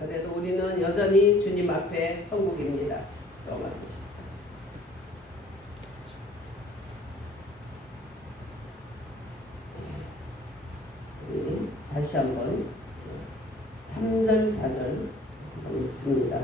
그래도 우리는 여전히 주님 앞에 천국입니다. 로마서 10장. 우리 다시 한번 3절 4절 읽습니다.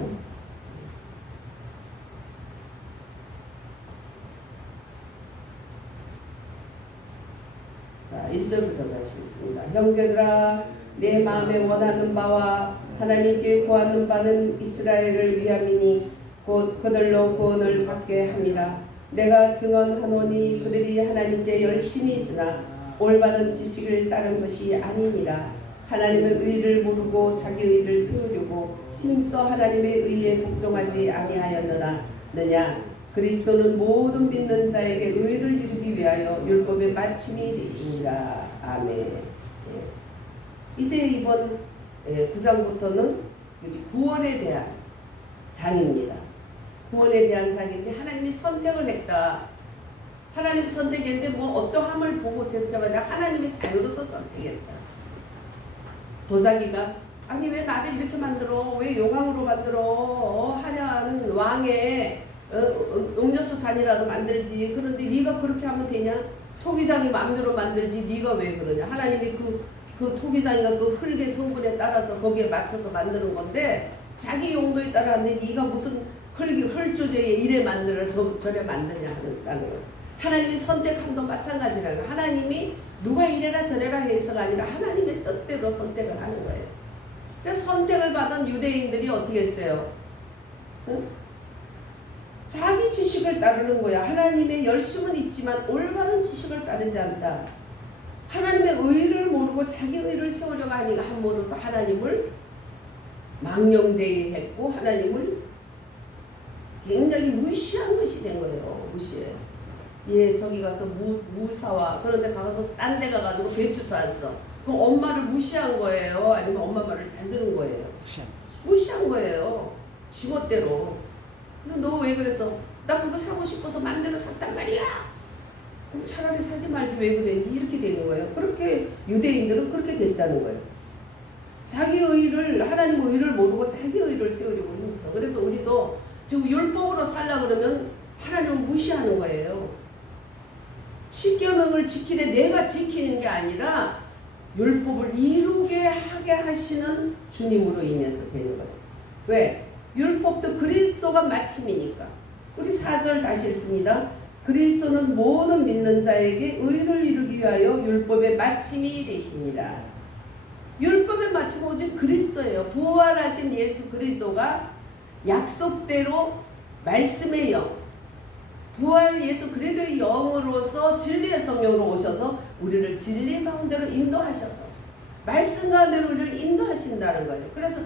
자, 1절부터 다시 읽습니다. 형제들아, 내 마음에 원하는 바와 하나님께 구하는 바는 이스라엘을 위함이니 곧 그들로 구원을 받게 함이라. 내가 증언하노니 그들이 하나님께 열심히 있으나 올바른 지식을 따른 것이 아니니라. 하나님의 의를 모르고 자기 의를 세우려고 힘써 하나님의 의에 복종하지 아니하였느냐. 그리스도는 모든 믿는 자에게 의를 이루기 위하여 율법의 마침이 되시니라. 아멘. 이제 이번 9장부터는 구원에 대한 장입니다. 구원에 대한 장인데 하나님이 선택을 했다. 하나님이 선택했는데 뭐 어떠함을 보고 선택하냐, 하나님의 자유로서 선택했다. 도자기가 아니 왜 나를 이렇게 만들어, 왜 용왕으로 만들어, 화려한 왕의 음료수 잔이라도 만들지, 그런데 네가 그렇게 하면 되냐? 토기장이 마음대로 만들지 네가 왜 그러냐? 하나님이 그 토기장이가 그 흙의 성분에 따라서 거기에 맞춰서 만드는 건데 자기 용도에 따라 하는데 네가 무슨 흙 주제에 이래 만들어 저래 만드냐 하는 거예요. 하나님이 선택함도 마찬가지라고. 하나님이 누가 이래라 저래라 해서가 아니라 하나님의 뜻대로 선택을 하는 거예요. 그래서 선택을 받은 유대인들이 어떻게 했어요? 응? 자기 지식을 따르는 거야. 하나님의 열심은 있지만 올바른 지식을 따르지 않다. 하나님의 의를 모르고 자기 의를 세우려고 하니까 함으로써 하나님을 망령되이 했고 하나님을 굉장히 무시한 것이 된 거예요. 무시해. 예, 저기 가서 무사와 그런데 가서 딴 데 가가지고 배추 쌌어. 그럼 엄마를 무시한 거예요? 아니면 엄마 말을 잘 들은 거예요? 무시한 거예요. 지멋대로. 그래서 너 왜 그래서? 나 그거 사고 싶어서 만들어 샀단 말이야. 그럼 차라리 사지 말지 왜 그랬니? 이렇게 되는 거예요. 그렇게 유대인들은 그렇게 됐다는 거예요. 자기 의를, 하나님 의를 모르고 자기 의를 세우려고 힘써. 그래서 우리도 지금 율법으로 살려고 그러면 하나님을 무시하는 거예요. 십계명을 지키되 내가 지키는 게 아니라 율법을 이루게 하게 하시는 주님으로 인해서 되는 거예요. 왜? 율법도 그리스도가 마침이니까. 우리 4절 다시 읽습니다. 그리스도는 모든 믿는 자에게 의를 이루기 위하여 율법의 마침이 되시니라. 율법의 마침은 오직 그리스도예요. 부활하신 예수 그리스도가 약속대로 말씀의 영, 부활 예수 그리스도의 영으로서 진리의 성령으로 오셔서 우리를 진리 가운데로 인도하셔서 말씀 가운데로 우리를 인도하신다는 거예요. 그래서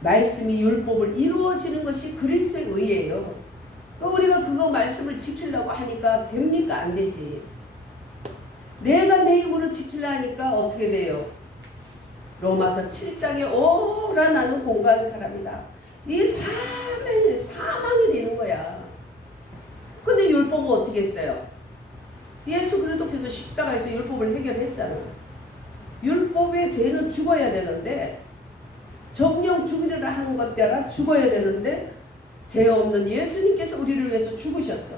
말씀이 율법을 이루어지는 것이 그리스도의 의예요. 우리가 그거 말씀을 지키려고 하니까 됩니까? 안 되지. 내가 내 힘으로 지키려 하니까 어떻게 돼요? 로마서 7장에 오라 나는 공고한 사람이다. 이게 사망이 되는 거야. 근데 율법은 어떻게 했어요? 예수 그리스도께서 십자가에서 율법을 해결했잖아. 율법의 죄는 죽어야 되는데 정령 죽이려라 하는 것 따라 죽어야 되는데 죄 없는 예수님께서 우리를 위해서 죽으셨어.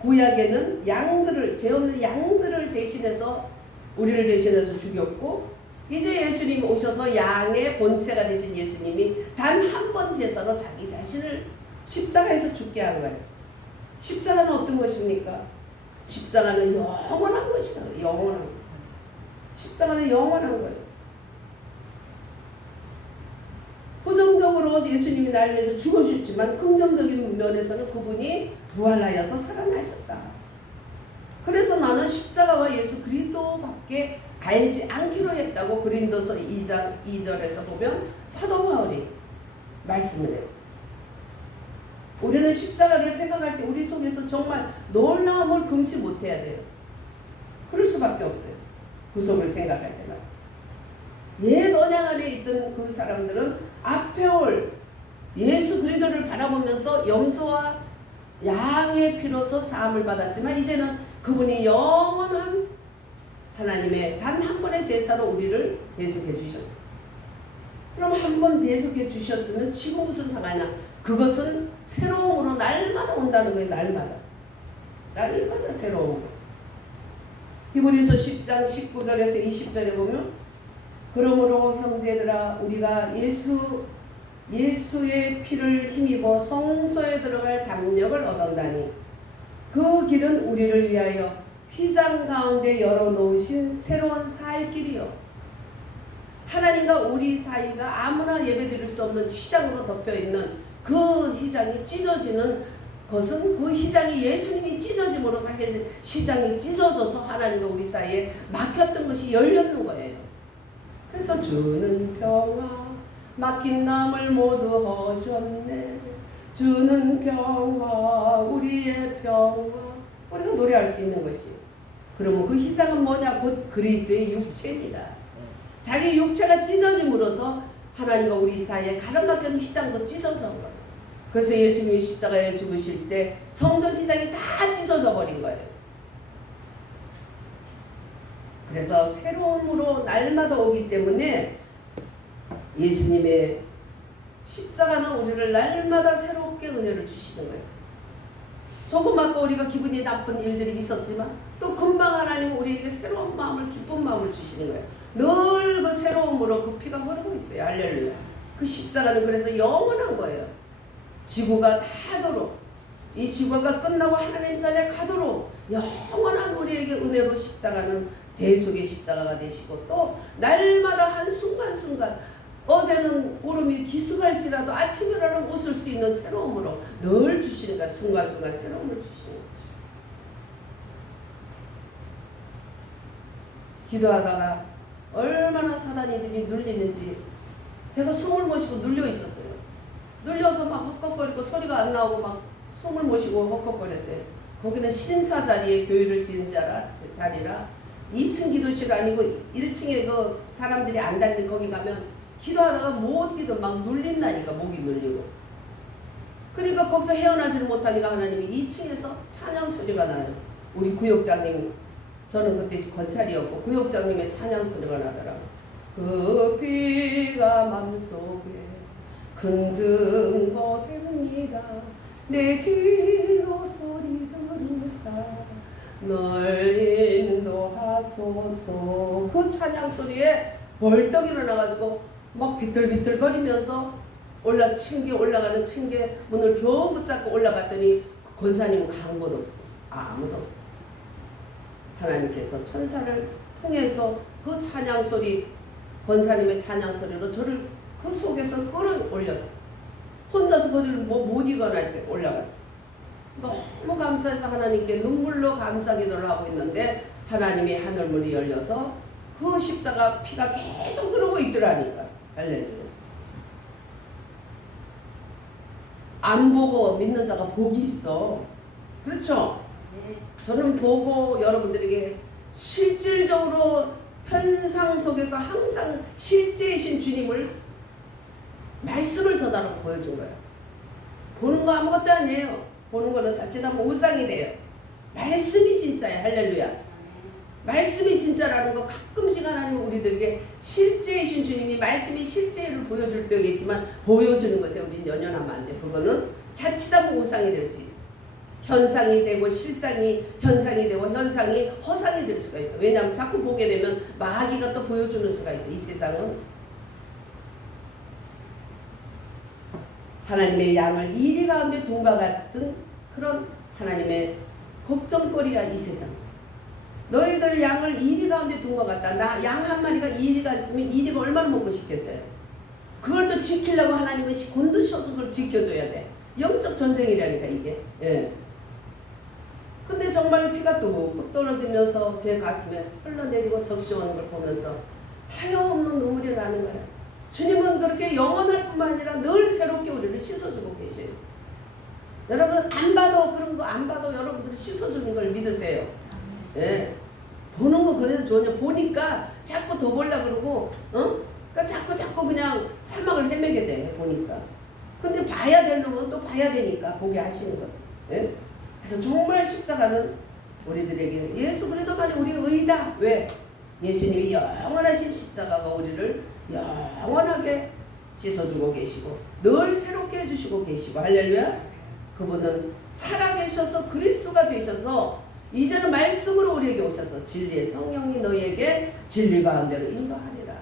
구약에는 양들을, 죄 없는 양들을 대신해서 우리를 대신해서 죽였고 이제 예수님이 오셔서 양의 본체가 되신 예수님이 단 한 번 제사로 자기 자신을 십자가에서 죽게 한 거예요. 십자가는 어떤 것입니까? 십자가는 영원한 것이다. 영원한 것. 십자가는 영원한 거예요. 부정적으로 예수님이 나를 위해서 죽으셨지만 긍정적인 면에서는 그분이 부활하여서 살아나셨다. 그래서 나는 십자가와 예수 그리스도밖에 알지 않기로 했다고 고린도서 2장 2절에서 보면 사도 바울이 말씀을 했어요. 우리는 십자가를 생각할 때 우리 속에서 정말 놀라움을 금치 못해야 돼요. 그럴 수밖에 없어요. 구속을 생각할 때만. 옛 언약 안에 있던 그 사람들은 앞에 올 예수 그리스도를 바라보면서 염소와 양의 피로서 사함을 받았지만 이제는 그분이 영원한 하나님의 단 한 번의 제사로 우리를 대속해 주셨어요. 그럼 한 번 대속해 주셨으면 지금 무슨 상관이냐. 그것은 새로움으로 날마다 온다는 거예요. 날마다 새로움으로. 히브리서 10장 19절에서 20절에 보면 그러므로 형제들아 우리가 예수의 피를 힘입어 성소에 들어갈 담력을 얻었다니 그 길은 우리를 위하여 휘장 가운데 열어놓으신 새로운 살 길이요. 하나님과 우리 사이가 아무나 예배드릴 수 없는 휘장으로 덮여있는 그 휘장이 찢어지는 것은 그 휘장이 예수님이 찢어짐으로써 휘장이 찢어져서 하나님과 우리 사이에 막혔던 것이 열렸는 거예요. 그래서 주는 평화 막힌 남을 모두 허셨네. 주는 평화 우리의 평화. 우리가 노래할 수 있는 것이. 그러면 그 휘장은 뭐냐? 곧 그리스도의 육체입니다. 자기 육체가 찢어짐으로써 하나님과 우리 사이에 가로막힌 휘장도 찢어져 버려요. 그래서 예수님이 십자가에 죽으실 때 성전 휘장이 다 찢어져 버린 거예요. 그래서 새로움으로 날마다 오기 때문에 예수님의 십자가는 우리를 날마다 새롭게 은혜를 주시는 거예요. 조금 아까 우리가 기분이 나쁜 일들이 있었지만 또 금방 하나님은 우리에게 새로운 마음을 기쁜 마음을 주시는 거예요. 늘 그 새로움으로 그 피가 흐르고 있어요. 할렐루야. 그 십자가는 그래서 영원한 거예요. 지구가 닿도록 이 지구가 끝나고 하나님 자리에 가도록 영원한 우리에게 은혜로 십자가는 대속의 십자가가 되시고 또 날마다 한 순간순간 어제는 울음이 기승할지라도 아침에 일어나면 웃을 수 있는 새로움으로 늘 주시는 거야. 순간순간 새로움을 주시는 거야. 기도하다가 얼마나 사단이들이 눌리는지 제가 숨을 못 쉬고 눌려 있었어요. 눌려서 막 헉헉거리고 소리가 안 나오고 막 숨을 못 쉬고 헉헉거렸어요. 거기는 신사 자리에 교회를 지은 자리라 2층 기도실 아니고 1층에 그 사람들이 안 다니는 거기 가면 기도하다가 못 기도 막 눌린다니까. 목이 눌리고. 그러니까 거기서 헤어나지를 못하니까 하나님이 2층에서 찬양 소리가 나요. 우리 구역장님, 저는 그때 권찰이었고 구역장님의 찬양 소리가 나더라고. 그 피가 맘속에 큰 증거 됩니다. 내 기도 소리 들으사 널 인도하소서. 그 찬양 소리에 벌떡 일어나가지고 막 비틀비틀거리면서 올라가는 층계 문을 겨우 붙잡고 올라갔더니 권사님은 간 곳 없어. 아무도 없어. 하나님께서 천사를 통해서 그 찬양 소리, 권사님의 찬양 소리로 저를 그 속에서 끌어올렸어. 혼자서 거기를 못 이거나 이렇게 올라갔어. 너무 감사해서 하나님께 눈물로 감사 기도를 하고 있는데 하나님의 하늘문이 열려서 그 십자가 피가 계속 흐르고 있더라니까. 할렐루야. 안 보고 믿는 자가 복이 있어. 그렇죠? 저는 보고 여러분들에게 실질적으로 현상 속에서 항상 실제이신 주님을 말씀을 전하라고 보여준 거예요. 보는 거 아무것도 아니에요. 보는 거는 자칫하면 우상이 돼요. 말씀이 진짜예요. 할렐루야. 말씀이 진짜라는 거 가끔씩 하나님은 우리들에게 실제이신 주님이 말씀이 실제를 보여줄 때가 있지만 보여주는 것에 우리는 연연하면 안 돼. 그거는 자칫하면 우상이 될 수 있어. 현상이 되고 실상이 현상이 되고 현상이 허상이 될 수가 있어. 왜냐하면 자꾸 보게 되면 마귀가 또 보여주는 수가 있어. 이 세상은 하나님의 양을 이리 가운데 둔과 같은 그런 하나님의 걱정거리야. 이 세상 너희들 양을 이리 가운데 둔과 같다. 나 양 한 마리가 이리가 있으면 이리가 얼마나 먹고 싶겠어요. 그걸 또 지키려고 하나님은 곤두셔서 그걸 지켜줘야 돼. 영적 전쟁이라니까 이게. 예. 근데 정말 피가 뚝뚝 떨어지면서 제 가슴에 흘러내리고 적셔오는 걸 보면서 하염없는 눈물이 나는 거야. 주님은 그렇게 영원할 뿐만 아니라 늘 새롭게 우리를 씻어주고 계세요. 여러분 안 봐도 그런 거 안 봐도 여러분들이 씻어주는 걸 믿으세요. 예. 보는 거 그래도 좋냐. 보니까 자꾸 더 보려고 그러고 그러니까 자꾸 그냥 사막을 헤매게 돼. 보니까. 근데 봐야 될 놈은 또 봐야 되니까 보게 하시는 거지. 예? 그래서 정말 십자가는 우리들에게 예수 그리스도만이 우리의 의다. 왜? 예수님이 영원하신 십자가가 우리를 영원하게 씻어주고 계시고 늘 새롭게 해주시고 계시고 할렐루야. 그분은 살아계셔서 그리스도가 되셔서 이제는 말씀으로 우리에게 오셔서 진리의 성령이 너희에게 진리 가운데로 인도하리라.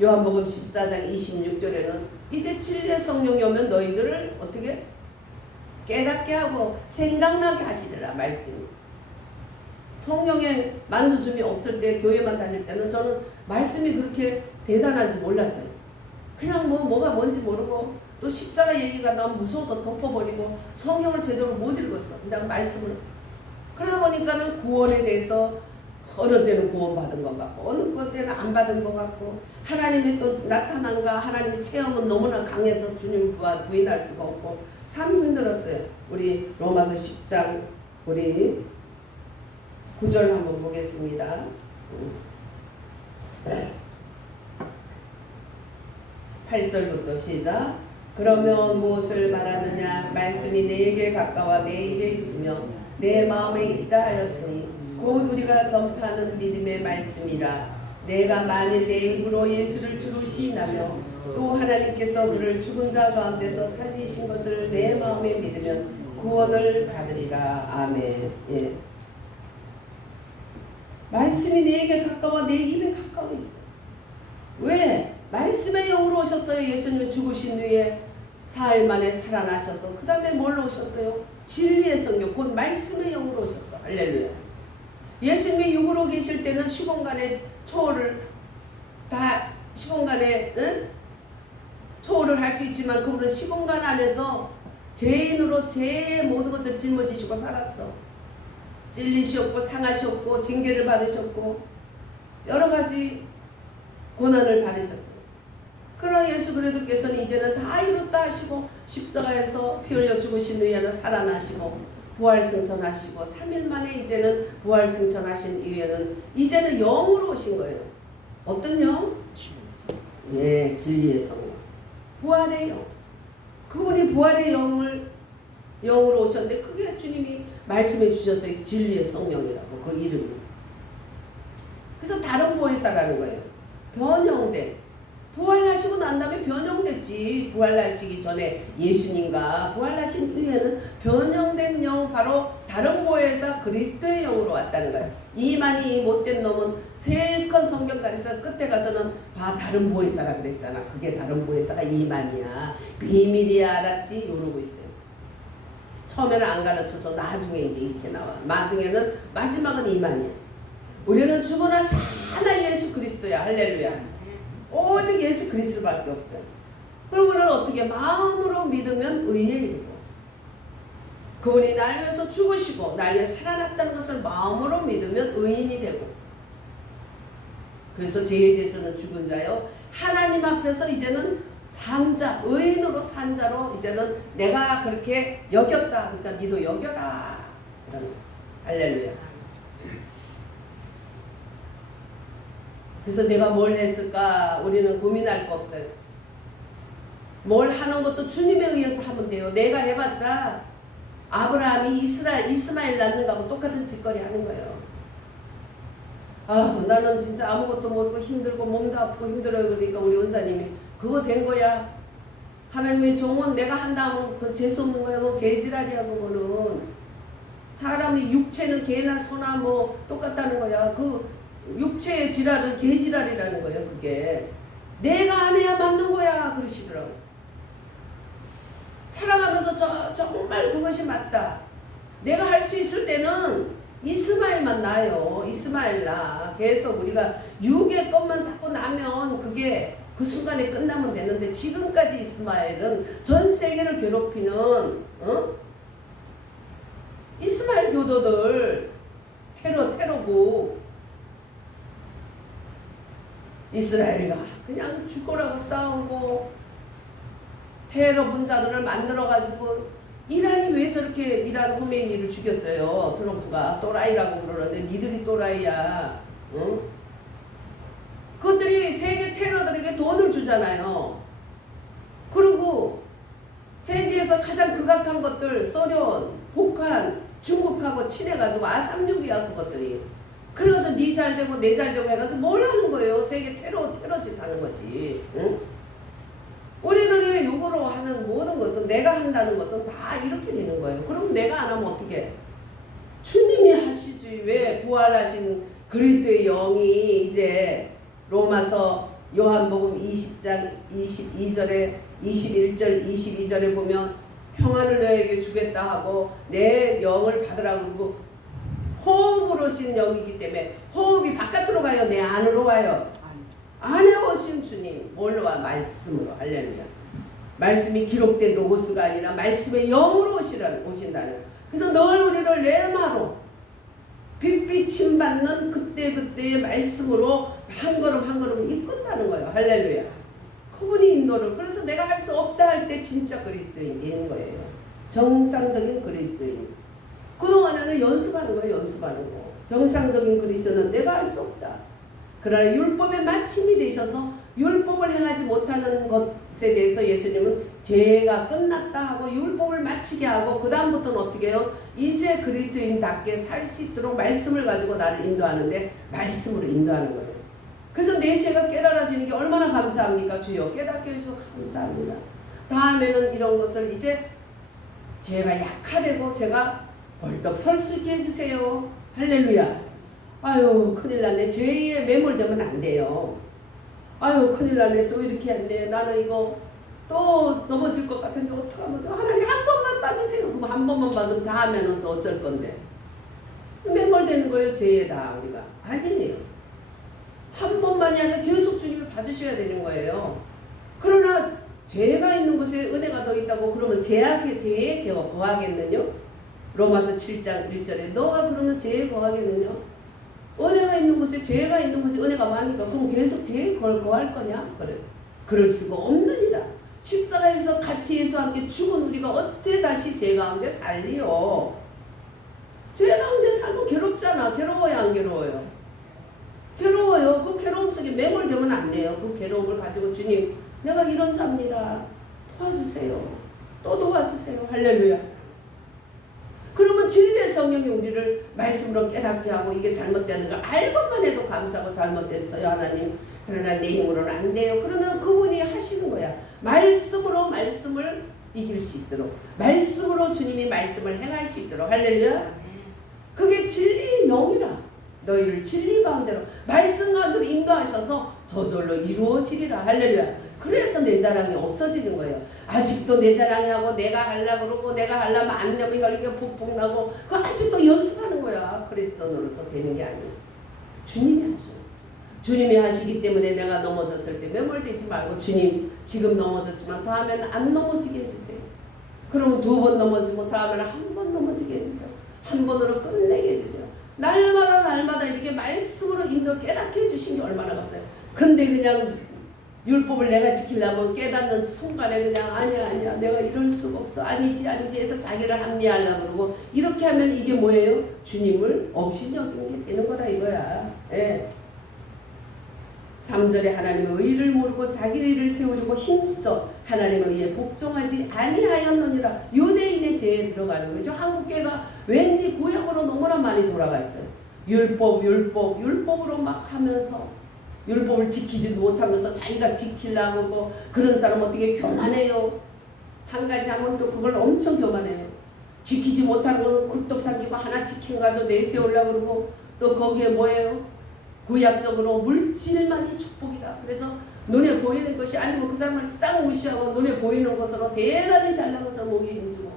요한복음 14장 26절에는 이제 진리의 성령이 오면 너희들을 어떻게 깨닫게 하고 생각나게 하시리라 말씀이. 성령의 만두줌이 없을 때 교회만 다닐 때는 저는 말씀이 그렇게 대단한지 몰랐어요. 그냥 뭐가 뭔지 모르고 또 십자가 얘기가 너무 무서워서 덮어버리고 성경을 제대로 못 읽었어. 그냥 말씀을. 그러다 보니까는 구원에 대해서 어느 때는 구원받은 것 같고 어느 때는 안 받은 것 같고 하나님이 또 나타난가 하나님의 체험은 너무나 강해서 주님을 부인할 수가 없고 참 힘들었어요. 우리 로마서 10장 우리 9절 한번 보겠습니다. 8절부터 시작. 그러면 무엇을 말하느냐? 말씀이 내게 가까워 내 입에 있으며 내 마음에 있다 하였으니 곧 우리가 전파하는 믿음의 말씀이라. 내가 만일 내 입으로 예수를 주로 시인하며 또 하나님께서 그를 죽은 자 가운데서 살리신 것을 내 마음에 믿으면 구원을 받으리라. 아멘. 예. 말씀이 내게 가까워 내 입에 가까워 있어요. 왜? 말씀의 영으로 오셨어요. 예수님이 죽으신 후에 4일 만에 살아나셔서 그 다음에 뭘로 오셨어요? 진리의 성령 곧 말씀의 영으로 오셨어. 할렐루야. 예수님이 육으로 계실 때는 시공간의 초월을 다 시공간에 초월을 할 수 있지만 그분은 시공간 안에서 죄인으로 죄의 모든 것을 짊어지시고 살았어. 찔리셨고 상하셨고 징계를 받으셨고 여러 가지 고난을 받으셨어요. 그러나 예수 그리스도께서는 이제는 다 이뤘다 하시고 십자가에서 피 흘려 죽으신 후에는 살아나시고 부활승천하시고 3일 만에 이제는 부활승천하신 이후에는 이제는 영으로 오신 거예요. 어떤 영? 예, 진리의 성령. 부활의 영. 그분이 부활의 영으로 오셨는데 그게 주님이 말씀해 주셨어요. 진리의 성령이라고 그 이름이. 그래서 다른 보혜사라는 거예요. 변형된. 부활하시고 난 다음에 변형됐지. 부활하시기 전에 예수님과 부활하신 후에는 변형된 영 바로 다른 보혜사 그리스도의 영으로 왔다는 거예요. 이만희 못된 놈은 세컨 성경 가르쳐 끝에 가서는 다른 보혜사라 그랬잖아. 그게 다른 보혜사가 이만희야. 비밀이야 알았지? 이러고 있어요. 처음에는 안 가르쳐서 나중에 이제 이렇게 나와. 나중에는 마지막은 이만희야. 우리는 죽으나 사나 예수 그리스도야. 할렐루야. 오직 예수 그리스도밖에 없어요. 그러고는 어떻게 마음으로 믿으면 의에 이르고 그분이 날 위해서 죽으시고 날 위해 살아났다는 것을 마음으로 믿으면 의인이 되고 그래서 죄에 대해서는 죽은 자요 하나님 앞에서 이제는 산자 의인으로 산자로 이제는 내가 그렇게 여겼다. 그러니까 니도 여겨라. 할렐루야. 그래서 내가 뭘 했을까? 우리는 고민할 거 없어요. 뭘 하는 것도 주님에 의해서 하면 돼요. 내가 해봤자 아브라함이 이스마엘 낳는 거하고 똑같은 짓거리 하는 거예요. 나는 진짜 아무것도 모르고 힘들고 몸도 아프고 힘들어요. 그러니까 우리 은사님이 그거 된 거야. 하나님의 종은 내가 한다면 그 재수없는 거야. 그거 개지랄이야. 그거는 사람이 육체는 개나 소나 뭐 똑같다는 거야. 그 육체의 지랄은 개지랄이라는 거예요. 그게 내가 안 해야 맞는 거야 그러시더라고. 살아가면서 정말 그것이 맞다. 내가 할 수 있을 때는 이스마엘만 나요. 이스마엘 나. 계속 우리가 육의 것만 자꾸 나면 그게 그 순간에 끝나면 되는데 지금까지 이스마엘은 전 세계를 괴롭히는 이스마엘 교도들 테러국 이스라엘과 그냥 죽으라고 싸우고 테러 분자들을 만들어가지고 이란이 왜 저렇게 이란 호메이니를 죽였어요. 트럼프가 또라이라고 그러는데 니들이 또라이야. 응? 그것들이 세계 테러들에게 돈을 주잖아요. 그리고 세계에서 가장 극악한 것들 소련, 북한, 중국하고 친해가지고 아36이야 그것들이. 그래도 네 잘되고 내 잘되고 해가지고 뭘 하는 거예요? 세계 테러짓 하는 거지. 응? 우리들이 욕으로 하는 모든 것은, 내가 한다는 것은 다 이렇게 되는 거예요. 그럼 내가 안 하면 어떻게? 주님이 하시지. 왜 부활하신 그리스도의 영이 이제 로마서 요한복음 20장 22절에 21절 22절에 보면 평안을 너에게 주겠다 하고 내 영을 받으라고 그러고, 호흡으로 오신 영이기 때문에 호흡이 바깥으로 가요? 내 안으로 가요? 안에 오신 주님. 뭘로 와? 말씀으로. 할렐루야. 말씀이 기록된 로고스가 아니라 말씀의 영으로 오신다는. 그래서 늘 우리를 레마로 빛비침 받는 그때그때의 말씀으로 한 걸음 한 걸음 이끈다는 거예요. 할렐루야. 그분이 인도를. 그래서 내가 할 수 없다 할 때 진짜 그리스도인이 되는 거예요. 정상적인 그리스도인. 그동안에는 연습하는 거예요. 연습하는 거. 정상적인 그리스도는 내가 할 수 없다. 그러나 율법의 마침이 되셔서 율법을 행하지 못하는 것에 대해서 예수님은 죄가 끝났다 하고 율법을 마치게 하고, 그 다음부터는 어떻게 해요? 이제 그리스도인답게 살 수 있도록 말씀을 가지고 나를 인도하는데, 말씀으로 인도하는 거예요. 그래서 내 죄가 깨달아지는 게 얼마나 감사합니까? 주여 깨닫게 해주셔서 감사합니다. 다음에는 이런 것을 이제 죄가 약화되고 제가 벌떡 설 수 있게 해주세요. 할렐루야. 아유 큰일 났네. 죄에 매몰되면 안 돼요. 아유 큰일 났네. 또 이렇게 했네. 나는 이거 또 넘어질 것 같은데 어떡하면. 하나님 한 번만 봐주세요. 그럼 한 번만 봐주면 다음에는 또 어쩔 건데. 매몰되는 거예요. 죄에다 우리가. 아니에요. 한 번만이 아니라 계속 주님을 봐주셔야 되는 거예요. 그러나 죄가 있는 곳에 은혜가 더 있다고 그러면 죄에 거하겠느냐? 로마서 7장 1절에 너가 그러면 죄에 거하겠느냐? 은혜가 있는 곳에, 죄가 있는 곳에 은혜가 많으니까 그럼 계속 죄에 거할 거냐? 그래. 그럴 수가 없느니라. 십자가에서 같이 예수와 함께 죽은 우리가 어떻게 다시 죄 가운데 살리요? 죄 가운데 살면 괴롭잖아. 괴로워요, 안 괴로워요? 괴로워요. 그 괴로움 속에 매몰되면 안 돼요. 그 괴로움을 가지고 주님, 내가 이런 자입니다. 도와주세요. 또 도와주세요. 할렐루야. 그러면 진리의 성령이 우리를 말씀으로 깨닫게 하고, 이게 잘못되는 걸 알고만 해도 감사하고, 잘못됐어요 하나님, 그러나 내 힘으로는 안 돼요. 그러면 그분이 하시는 거야. 말씀으로 말씀을 이길 수 있도록, 말씀으로 주님이 말씀을 행할 수 있도록. 할렐루야. 그게 진리의 영이라. 너희를 진리 가운데로, 말씀 가운데로 인도하셔서 저절로 이루어지리라. 할렐루야. 그래서 내 자랑이 없어지는 거예요. 아직도 내 자랑이 하고 내가 하려고 그러고, 내가 하려면 안 되면 이게 폭풍 나고, 그거 아직도 연습하는 거야. 그리스도로서 되는 게 아니에요. 주님이 하셔. 주님이 하시기 때문에 내가 넘어졌을 때 매몰되지 말고, 주님 지금 넘어졌지만 다음에는 안 넘어지게 해주세요. 그러면 2번 넘어지고 다음에는 한 번 넘어지게 해주세요. 한 번으로 끝내게 해주세요. 날마다 이렇게 말씀으로 인도 깨닫게 해주신 게 얼마나 감사해요. 근데 그냥 율법을 내가 지키려면 깨닫는 순간에 그냥 아니야 내가 이럴 수가 없어, 아니지 해서 자기를 합리하려고 그러고, 이렇게 하면 이게 뭐예요? 주님을 없이 여기는 게 되는 거다 이거야. 예. 3절에 하나님의 의를 모르고 자기 의를 세우려고 힘써 하나님의 의에 복종하지 아니하였느니라. 유대인의 죄에 들어가는 거죠. 한국교회가 왠지 구약으로 너무나 많이 돌아갔어요. 율법으로 막 하면서, 율법을 지키지도 못하면서 자기가 지키려고 하고, 그런 사람 어떻게 교만해요. 한 가지 하면 또 그걸 엄청 교만해요. 지키지 못하는 거는 꿀떡 삼키고 하나 지킨 가지고 내세우려고 그러고, 또 거기에 뭐예요? 구약적으로 물질만이 축복이다. 그래서 눈에 보이는 것이 아니면 그 사람을 싹 무시하고 눈에 보이는 것으로 대단히 잘난 것을 목에 힘주고,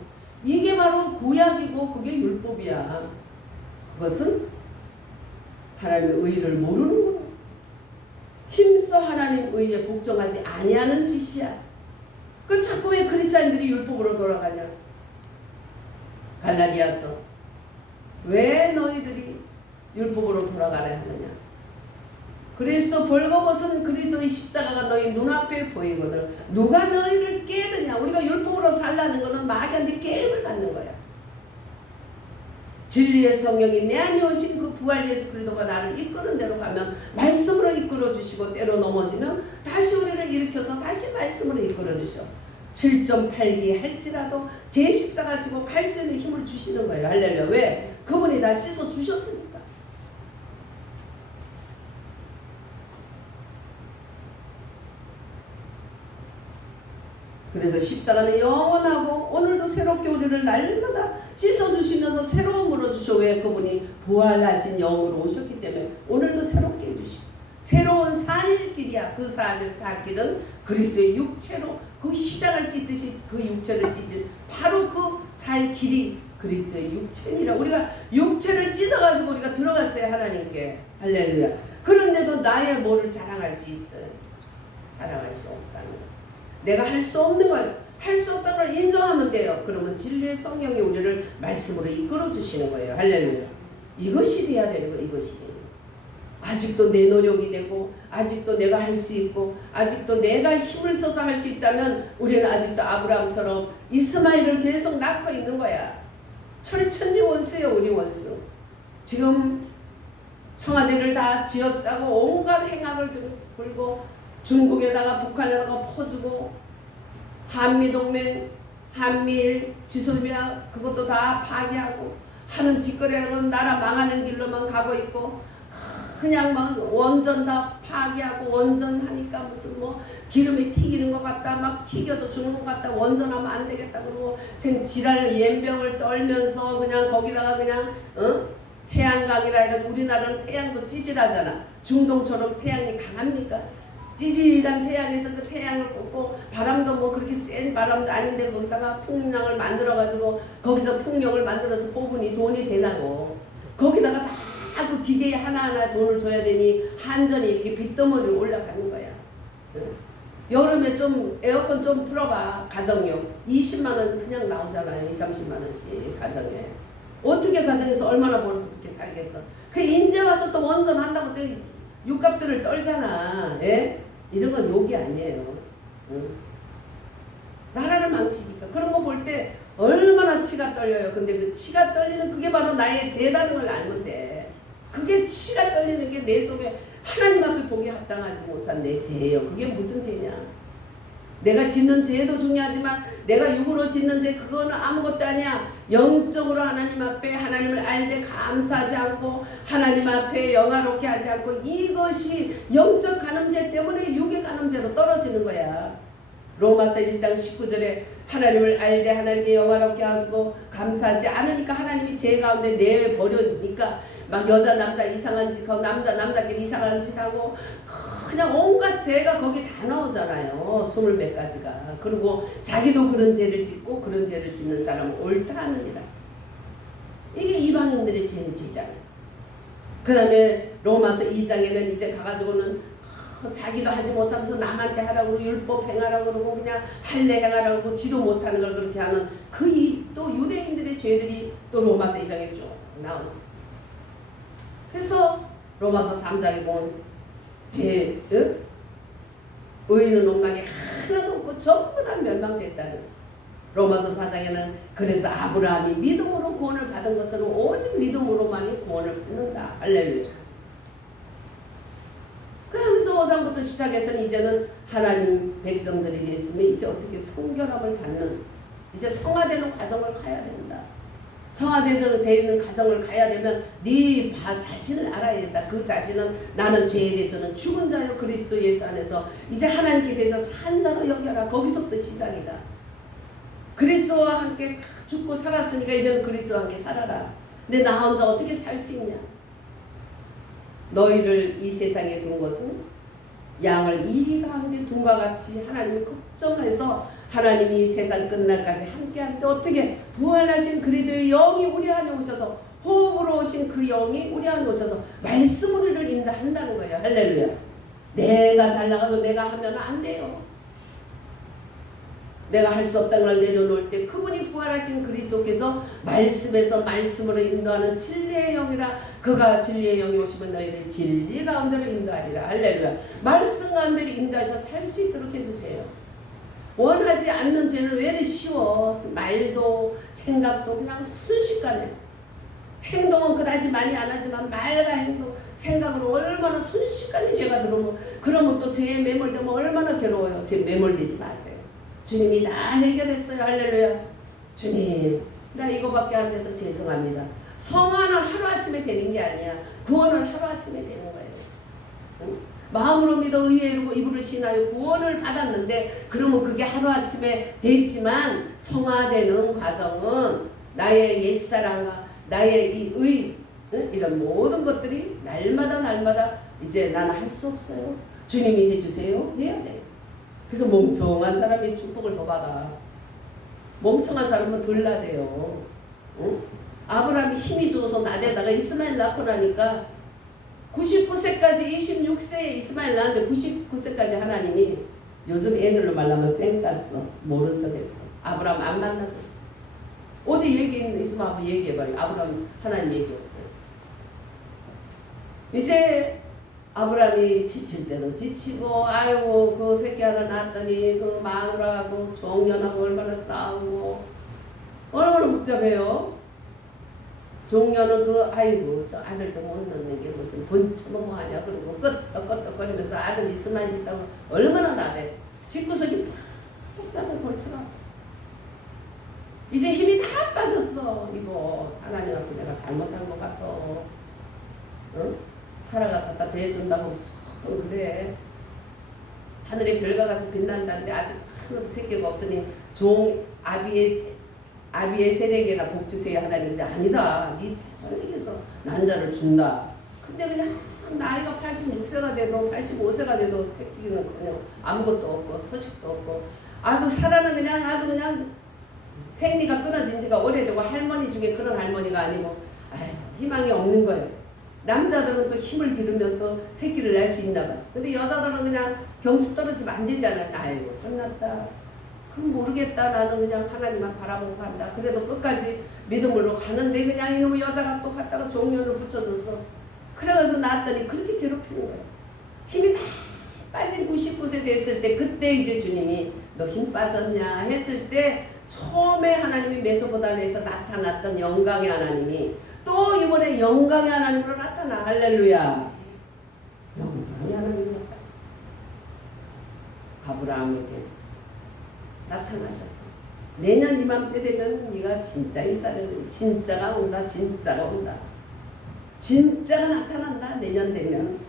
이게 바로 구약이고 그게 율법이야. 그것은 하나님의 의를 모르는 거야. 힘써 하나님 의에 복종하지 아니하는 짓이야. 그 자꾸 왜 그리스도인들이 율법으로 돌아가냐? 갈라디아서 왜 너희들이 율법으로 돌아가려 하느냐? 그리스도 벌거벗은 그리스도의 십자가가 너희 눈앞에 보이거든 누가 너희를 깨드냐? 우리가 율법으로 살라는 것은 마귀한테 게임을 받는 거야. 진리의 성령이 내 안에 오신 그 부활 예수 그리스도가 나를 이끄는 대로 가면 말씀으로 이끌어 주시고, 때로 넘어지면 다시 우리를 일으켜서 다시 말씀으로 이끌어 주셔. 7.8기 할지라도 제 십자가 지고 갈 수 있는 힘을 주시는 거예요. 할렐루야. 왜? 그분이 다 씻어 주셨으니까. 그래서 십자가는 영원하고 오늘도 새롭게 우리를 날마다 씻어주시면서 새로움으로 주셔. 왜? 그분이 부활하신 영으로 오셨기 때문에 오늘도 새롭게 해주시고 새로운 살 길이야. 그 살 길은 그리스도의 육체로 그 시장을 찢듯이 그 육체를 찢은 바로 그 살 길이 그리스도의 육체니라. 우리가 육체를 찢어가지고 우리가 들어갔어요. 하나님께. 할렐루야. 그런데도 나의 뭐를 자랑할 수 있어요? 자랑할 수 없다는 거. 내가 할 수 없는 걸, 할 수 없다는 걸 인정하면 돼요. 그러면 진리의 성령이 우리를 말씀으로 이끌어 주시는 거예요. 할렐루야. 이것이 돼야 되는 거. 이것이 돼요. 아직도 내 노력이 되고 아직도 내가 할 수 있고 아직도 내가 힘을 써서 할 수 있다면 우리는 아직도 아브라함처럼 이스마엘을 계속 낳고 있는 거야. 철천지 원수예요. 우리 원수. 지금 청와대를 다 지었다고 온갖 행악을 들고 중국에다가 북한에다가 퍼주고 한미동맹, 한미일, 지소미아 그것도 다 파괴하고 하는 짓거리라는 나라 망하는 길로만 가고 있고 그냥 막 원전 다 파괴하고 원전하니까 무슨 뭐 기름이 튀기는 것 같다 막 튀겨서 주는 것 같다 원전하면 안 되겠다 그러고 지랄 연병을 떨면서 그냥 거기다가 그냥 태양광이라 해가지고 우리나라는 태양도 찌질하잖아. 중동처럼 태양이 강합니까? 찌질한 태양에서 그 태양을 꽂고 바람도 뭐 그렇게 센 바람도 아닌데 거기다가 풍량을 만들어가지고 거기서 풍력을 만들어서 뽑으니 돈이 되나고 거기다가 다 그 기계에 하나하나 돈을 줘야 되니 한전이 이렇게 빚더머리로 올라가는 거야. 여름에 좀 에어컨 좀 틀어봐. 가정용 20만원 그냥 나오잖아요. 20-30만원씩 가정에. 어떻게 가정에서 얼마나 벌어서 그렇게 살겠어. 그 인제 와서 또 원전 한다고 또 육값들을 떨잖아. 예? 이런 건 욕이 아니에요. 나라를 망치니까. 그런 거 볼 때 얼마나 치가 떨려요. 근데 그 치가 떨리는 그게 바로 나의 죄라는 걸 알면 돼. 그게 치가 떨리는 게 내 속에 하나님 앞에 보기 합당하지 못한 내 죄예요. 그게 무슨 죄냐. 내가 짓는 죄도 중요하지만 내가 육으로 짓는 죄 그거는 아무것도 아니야. 영적으로 하나님 앞에 하나님을 알되 감사하지 않고 하나님 앞에 영화롭게 하지 않고 이것이 영적 간음죄 때문에 육의 간음죄로 떨어지는 거야. 로마서 1장 19절에 하나님을 알되 하나님께 영화롭게 하고 감사하지 않으니까 하나님이 죄 가운데 내버려니까 막 여자 남자 이상한 짓 하고 남자끼리 이상한 짓 하고 그냥 온갖 죄가 거기 다 나오잖아요. 20몇 가지가. 그리고 자기도 그런 죄를 짓고 그런 죄를 짓는 사람은 옳다 하느니라. 이게 이방인들의 죄잖아요. 그 다음에 로마서 2장에는 이제 가가지고는 자기도 하지 못하면서 남한테 하라고 그러고 율법 행하라고 그러고 그냥 할례 행하라고 그러고 지도 못하는 걸 그렇게 하는 또 유대인들의 죄들이 또 로마서 2장에 쭉 나옵니다. 그래서 로마서 3장에 보면 의인은 온강에 하나도 없고 전부 다 멸망됐다는. 로마서 4장에는 그래서 아브라함이 믿음으로 구원을 받은 것처럼 오직 믿음으로만이 구원을 받는다. 할렐루야. 그러면서 5장부터 시작해서는 이제는 하나님 백성들이 됐으면 이제 어떻게 성결함을 받는 이제 성화되는 과정을 가야 된다. 성화되어 있는 가정을 가야 되면 네 자신을 알아야 된다. 그 자신은 나는 죄에 대해서는 죽은 자요 그리스도 예수 안에서 이제 하나님께 대해서 산 자로 여겨라. 거기서부터 시작이다. 그리스도와 함께 죽고 살았으니까 이제는 그리스도와 함께 살아라. 근데 나 혼자 어떻게 살 수 있냐. 너희를 이 세상에 둔 것은 양을 이리 가운데 둔과 같이 하나님이 걱정해서 하나님이 세상 끝날까지 함께하는데 어떻게 부활하신 그리스도의 영이 우리 안에 오셔서 호흡으로 오신 그 영이 우리 안에 오셔서 말씀으로 우리를 인도한다는 거예요. 할렐루야. 내가 잘 나가서 내가 하면 안 돼요. 내가 할 수 없다는 걸 내려놓을 때 그분이 부활하신 그리스도께서 말씀에서 말씀으로 인도하는 진리의 영이라 그가 진리의 영이 오시면 너희를 진리 가운데로 인도하리라. 할렐루야. 말씀 가운데로 인도하셔서 살 수 있도록 해주세요. 원하지 않는 죄는 왜 이렇게 쉬워. 말도 생각도 그냥 순식간에 행동은 그다지 많이 안 하지만 말과 행동 생각으로 얼마나 순식간에 죄가 들어오면 그러면 또 죄에 매몰되면 얼마나 괴로워요. 죄에 매몰되지 마세요. 주님이 다 해결했어요. 할렐루야. 주님 나 이거밖에 안 돼서 죄송합니다. 성화는 하루아침에 되는 게 아니야. 구원은 하루아침에 되는 거예요. 마음으로 믿어 의에 이르고 입으로 신하여 구원을 받았는데, 그러면 그게 하루아침에 됐지만 성화되는 과정은 나의 옛사랑과 나의 이 의, 이런 모든 것들이 날마다 이제 나는 할 수 없어요. 주님이 해주세요. 해야 돼. 그래서 멍청한 사람이 축복을 더 받아. 멍청한 사람은 덜 나대요. 응? 아브라함이 힘이 좋아서 나대다가 이스마엘 낳고 나니까 99세까지 26세에 이스마엘 낳았는데 99세까지 하나님이 요즘 애들로 말하면 쌩깠어. 모른 척했어. 아브라함 안 만나줬어. 어디 얘기 있으면 한번 얘기해봐요. 아브라함 하나님 얘기 없어요. 이제 아브라함이 지칠 때는 지치고, 아이고 그 새끼 하나 낳았더니 그 마누라하고 종년하고 얼마나 싸우고 얼마나 복잡해요. 종년은 그 아이고 저 아들도 못 낳는 게 무슨 본처럼 뭐하냐 그러고 끄떡끄떡거리면서 아들 있으면 있다고 얼마나 나대. 집구석이 복잡해 골치가. 이제 힘이 다 빠졌어. 이거 하나님 앞에 내가 잘못한 것 같아. 응? 사라가 갖다 대해준다고 무조건 그래. 하늘의 별과 같이 빛난다는데 아직 큰 새끼가 없으니 종 아비의 세대에게나 복 주세요 하나님. 근데 아니다. 네 자손에게서 난자를 준다. 근데 그냥 나이가 86세가 돼도 85세가 돼도 새끼는 그냥 아무것도 없고 소식도 없고 아주 살아는 그냥 아주 그냥 생리가 끊어진 지가 오래되고, 할머니 중에 그런 할머니가 아니고 아유 희망이 없는 거예요. 남자들은 또 힘을 기르면 또 새끼를 낳을 수 있나 봐. 근데 여자들은 그냥 경수 떨어지면 안 되잖아요. 아이고 끝났다. 그럼 모르겠다. 나는 그냥 하나님만 바라보고 간다. 그래도 끝까지 믿음으로 가는데 그냥 이놈의 여자가 또 갔다가 종년을 붙여줬어. 그래가지고 낳았더니 그렇게 괴롭히는 거예요. 힘이 다 빠진 99세 됐을 때, 그때 이제 주님이 너 힘 빠졌냐 했을 때 처음에 하나님이 메소포타미아에서 나타났던 영광의 하나님이 또 이번에 영광의 하나님으로 나타나. 할렐루야. 영광의 하나님으로 아브라함에게 나타나셨어. 내년 이맘때 되면 네가 진짜 이스라엘, 진짜가 온다. 진짜가 온다. 진짜가 나타난다. 내년 되면.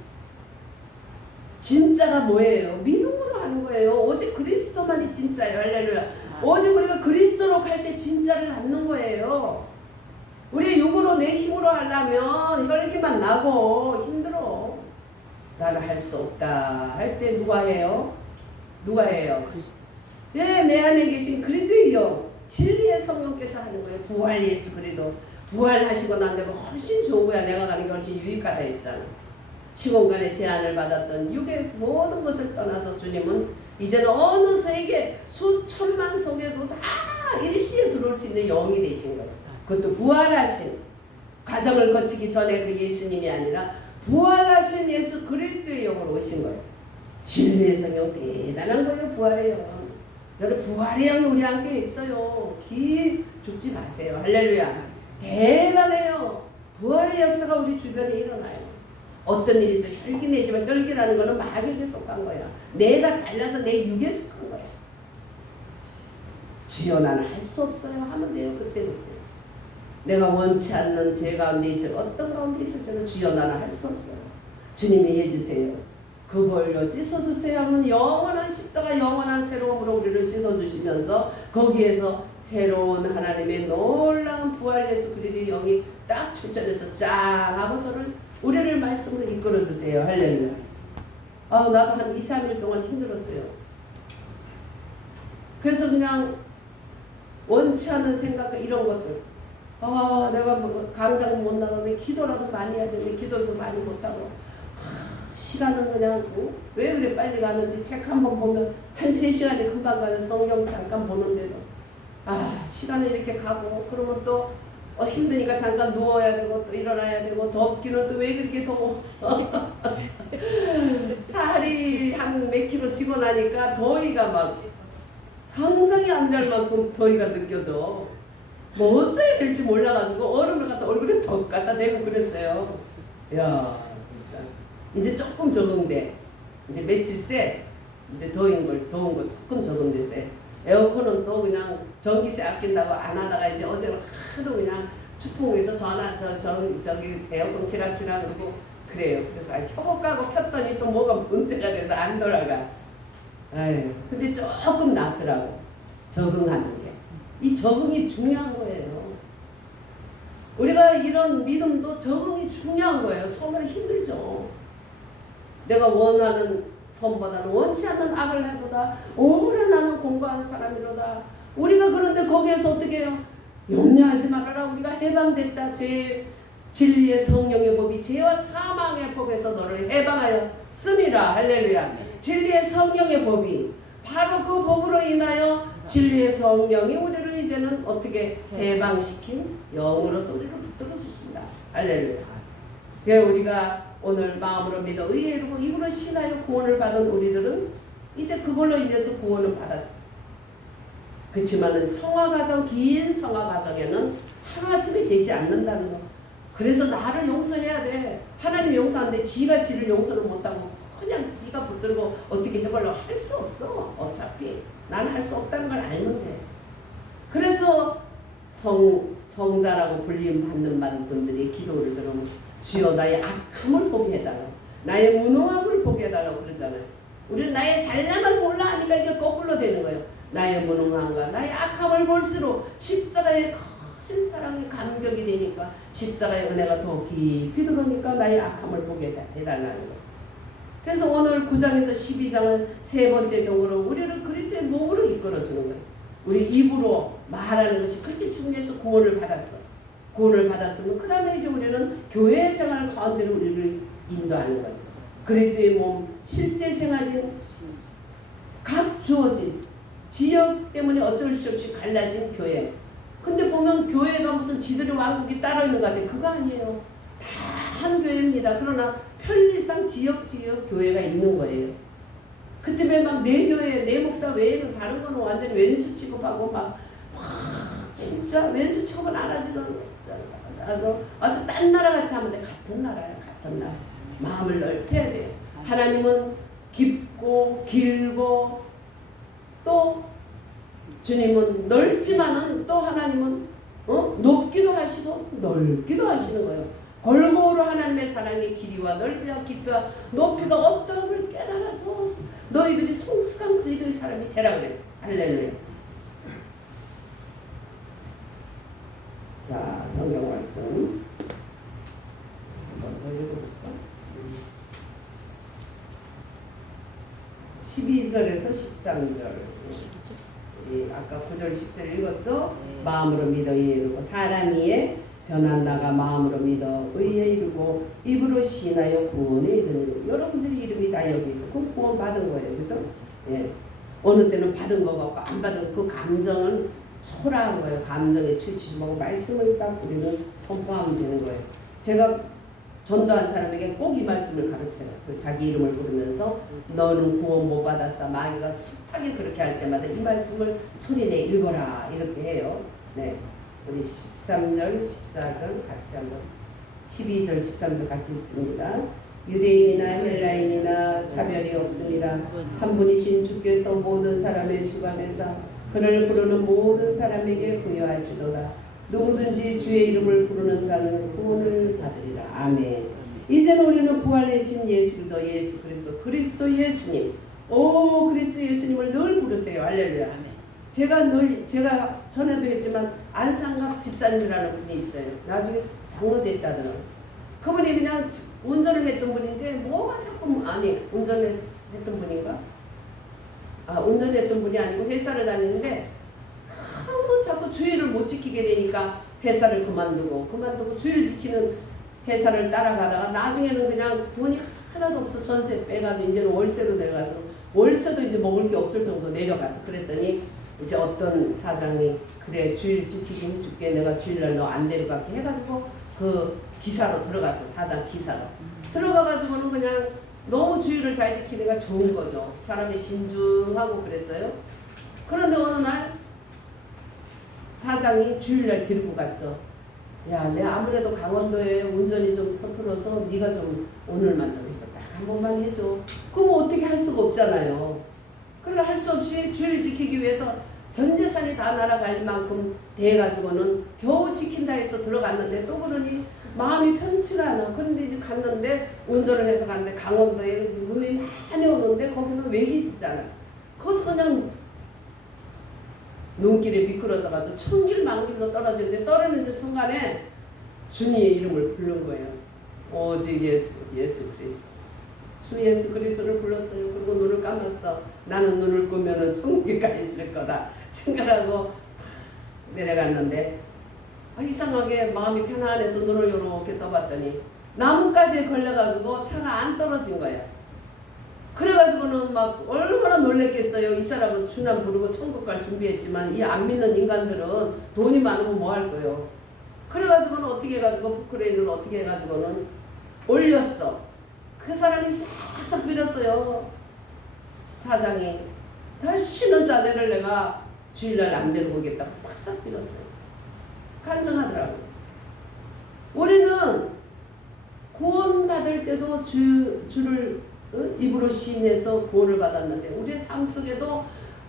진짜가 뭐예요? 믿음으로 하는 거예요. 오직 그리스도만이 진짜예요. 할렐루야. 오직 우리가 그리스도로 갈 때 진짜를 갖는 거예요. 우리 육으로 내 힘으로 하려면 혈기만 나고 힘들어. 나를 할 수 없다 할 때 누가 해요? 누가 해요? 네, 내 안에 계신 그리스도의 영, 진리의 성령께서 하는 거예요. 부활 예수 그리스도. 부활하시고 난 다음에 훨씬 좋은 거야. 내가 가는 게 훨씬 유익하다 했잖아. 시공간의 제한을 받았던 육의 모든 것을 떠나서 주님은 이제는 어느 소에게 수천만 속에도 다 일시에 들어올 수 있는 영이 되신 거예요. 그것도 부활하신, 과정을 거치기 전에 그 예수님이 아니라 부활하신 예수 그리스도의 영으로 오신 거예요. 진리의 성령 대단한 거예요. 부활의 영. 여러분 부활의 영이 우리 함께 있어요. 죽지 마세요. 할렐루야. 대단해요. 부활의 역사가 우리 주변에 일어나요. 어떤 일이죠? 혈기 내지만 혈기라는 거는 마귀에게 속한 거야. 내가 잘나서 내 육에 속한 거야. 주여 나는 할 수 없어요 하면 돼요. 그때. 내가 원치 않는 죄 가운데 있을 어떤 가운데 있을지는 주여 나는 할 수 없어요. 주님이 해주세요. 그 벌로 씻어주세요 하면 영원한 십자가, 영원한 새로움으로 우리를 씻어주시면서 거기에서 새로운 하나님의 놀라운 부활 예수 그리스도의 영이 딱 출전해서 짱 하고 저를 우리를 말씀으로 이끌어주세요. 할렐루야. 나도 한 2-3일 동안 힘들었어요. 그래서 그냥 원치 않는 생각 이런 것들, 내가 뭐 강장 못 나가는데 기도라도 많이 해야 되는데 기도도 많이 못하고, 시간은 그냥 왜 그래 빨리 가는지 책 한 번 보면 한 3시간이 금방 가는 성경 잠깐 보는데도 시간이 이렇게 가고, 그러면 또 힘드니까 잠깐 누워야 되고 또 일어나야 되고, 덥기는 또 왜 그렇게 더워. 살이 한 몇 킬로 지고 나니까 더위가 막 상상이 안 될 만큼 더위가 느껴져. 뭐 어쩌야 될지 몰라가지고 얼음을 갖다 얼굴에 더 갖다 대고 그랬어요. 야 진짜 이제 조금 적응돼. 이제 며칠 새 이제 더운 거 조금 적응돼서 에어컨은 또 그냥 전기세 아낀다고 안 하다가 이제 어제는 하도 그냥 추풍에서 저기 에어컨 키라키라 그러고 그래요. 그래서 켜볼까 하고 켰더니 또 뭐가 문제가 돼서 안 돌아가. 에휴, 근데 조금 낫더라고. 적응하는 게. 이 적응이 중요한 거예요. 우리가 이런 믿음도 적응이 중요한 거예요. 처음에는 힘들죠. 내가 원하는 선보다는 원치 않는 악을 해도다. 오래 나는 공부한 사람이로다. 우리가 그런데 거기에서 어떻게 해요? 염려하지 말아라. 우리가 해방됐다. 진리의 성령의 법이 죄와 사망의 법에서 너를 해방하여 씀이라. 할렐루야. 진리의 성령의 법이 바로 그 법으로 인하여 진리의 성령이 우리를 이제는 어떻게 해방시킨 영으로서 우리를 붙들어 주신다. 할렐루야. 그래서 우리가 오늘 마음으로 믿어 의에 이르고 입으로 신하여 구원을 받은 우리들은 이제 그걸로 인해서 구원을 받았지. 그렇지만은 성화과정, 긴 성화과정에는 하루아침에 되지 않는다는 거. 그래서 나를 용서해야 돼. 하나님 용서하는데 지가 지를 용서를 못하고 그냥 지가 붙들고 어떻게 해보려고 할 수 없어. 어차피 나는 할 수 없다는 걸 알면 돼. 그래서 성자라고 불림 받는 분들이 기도를 들으면 주여 나의 악함을 보게 해달라고, 나의 무능함을 보게 해달라고 그러잖아요. 우리는 나의 잘남을 몰라 하니까 이게 거꾸로 되는 거예요. 나의 무능함과 나의 악함을 볼수록 십자가의 크신 사랑에 감격이 되니까 십자가의 은혜가 더 깊이 들어오니까 나의 악함을 보게 해달라는 거예요. 그래서 오늘 9장에서 12장은 세 번째 정으로 우리를 그리스도의 몸으로 이끌어주는 거예요. 우리 입으로 말하는 것이 그렇게 중요해서 구원을 받았어. 구원을 받았으면 그 다음에 이제 우리는 교회 생활 가운데로 우리를 인도하는 거죠. 그리스도의 몸 실제 생활인 각 주어진 지역 때문에 어쩔 수 없이 갈라진 교회. 근데 보면 교회가 무슨 지들의 왕국이 따로 있는 것 같아요. 그거 아니에요. 다 한 교회입니다. 그러나 편리상 지역 교회가 있는 거예요. 그때 왜 막 내 교회, 내 목사 외에는 다른 거는 완전히 왼수 취급하고 막 진짜 왼수 취급은 안 하지도 아주 딴 나라 같이 하면 돼. 같은 나라야, 같은 나라. 마음을 넓혀야 돼요. 하나님은 깊고 길고 또 주님은 넓지만은 또 하나님은 높기도 하시고 넓기도 하시는 거예요. 골고루 하나님의 사랑의 길이와 넓이와 깊이와 높이가 어떠함을 깨달아서 너희들이 성숙한 그리스도의 사람이 되라 그랬어. 할렐루야. 자, 성경 말씀 한번 더 읽어볼까? 12절에서 13절. 아까 9절 10절 읽었죠? 마음으로 믿어 의에 이르고 사람 위에 변한 나가 마음으로 믿어 의에 이르고 입으로 신하여 구원에 이르는. 여러분들이 이름이 다 여기 있어. 그 구원 받은 거예요. 그죠? 예. 어느 때는 받은 거 같고 안 받은 그 감정은 초라한 거예요. 감정에 취치심하고 말씀을 딱 우리는 선포하면 되는 거예요. 제가 전도한 사람에게 꼭 이 말씀을 가르쳐요. 그 자기 이름을 부르면서 너는 구원 못 받았어. 마귀가 숱하게 그렇게 할 때마다 이 말씀을 소리내 읽어라 이렇게 해요. 네, 우리 13절 14절 같이 한번 12절 13절 같이 읽습니다. 유대인이나 헬라인이나 차별이 없으니라. 한 분이신 주께서 모든 사람의 주가 되사 그를 부르는 모든 사람에게 부여하시도다. 누구든지 주의 이름을 부르는 자는 구원을 받으리라. 아멘. 이제 우리는 부활하신 예수 그리스도, 그리스도 예수님, 그리스도 예수님을 늘 부르세요. 할렐루야. 제가 전에도 했지만 안상갑 집사님이라는 분이 있어요. 나중에 장로 됐다더라고요. 그분이 그냥 운전을 했던 분인데 뭐가 자꾸 운전을 했던 분인가? 운전했던 분이 아니고 회사를 다니는데 너무 자꾸 주의를 못 지키게 되니까 회사를 그만두고 주의를 지키는 회사를 따라가다가 나중에는 그냥 돈이 하나도 없어 전세 빼가지고 이제는 월세로 내려가서 월세도 이제 먹을 게 없을 정도 내려가서 그랬더니 이제 어떤 사장이 그래 주일 지키게 해줄게 내가 주일날 너 안 데려갈게 해가지고 그 기사로 들어가서 사장 기사로 들어가가지고는 그냥 너무 주의를 잘 지키니까 좋은 거죠. 사람이 신중하고 그랬어요. 그런데 어느 날 사장이 주일날 데리고 갔어. 야, 내가 아무래도 강원도에 운전이 좀 서툴러서 네가 좀 오늘만 좀 해줘. 딱 한 번만 해줘. 그럼 어떻게 할 수가 없잖아요. 그러니까 할 수 없이 주일 지키기 위해서 전 재산이 다 날아갈 만큼 돼가지고는 겨우 지킨다 해서 들어갔는데 또 그러니 마음이 편치가 않아. 그런데 이제 갔는데 운전을 해서 갔는데 강원도에 눈이 많이 오는데 거기는 외기지잖아. 거기서 그냥 눈길에 미끄러져가지고 천길만길로 떨어지는데 떨어지는 순간에 주님의 이름을 부른 거예요. 오직 예수 그리스도. 주 예수 그리스도를 불렀어요. 그리고 눈을 감았어. 나는 눈을 뜨면은 천국에 가 있을 거다 생각하고 내려갔는데 이상하게 마음이 편안해서 눈을 이렇게 떠봤더니 나뭇가지에 걸려가지고 차가 안 떨어진 거야. 그래가지고는 막 얼마나 놀랬겠어요. 이 사람은 주남 부르고 천국 갈 준비했지만 이 안 믿는 인간들은 돈이 많으면 뭐 할 거예요. 그래가지고는 어떻게 해가지고 포크레인을 어떻게 해가지고는 올렸어. 그 사람이 싹싹 빌었어요. 사장이 다시는 자네를 내가 주일날 안 데려오겠다고 싹싹 빌었어요. 간증하더라고. 우리는 구원 받을 때도 주를 입으로 시인해서 구원을 받았는데 우리의 삶 속에도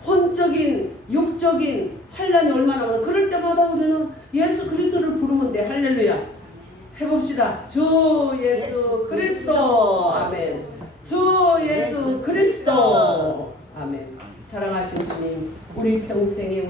혼적인 육적인 환난이 얼마나 많아. 그럴 때마다 우리는 예수 그리스도를 부르면 돼. 할렐루야. 해봅시다. 주 예수 그리스도. 아멘. 주 예수 그리스도. 아멘. 사랑하신 주님, 우리 평생에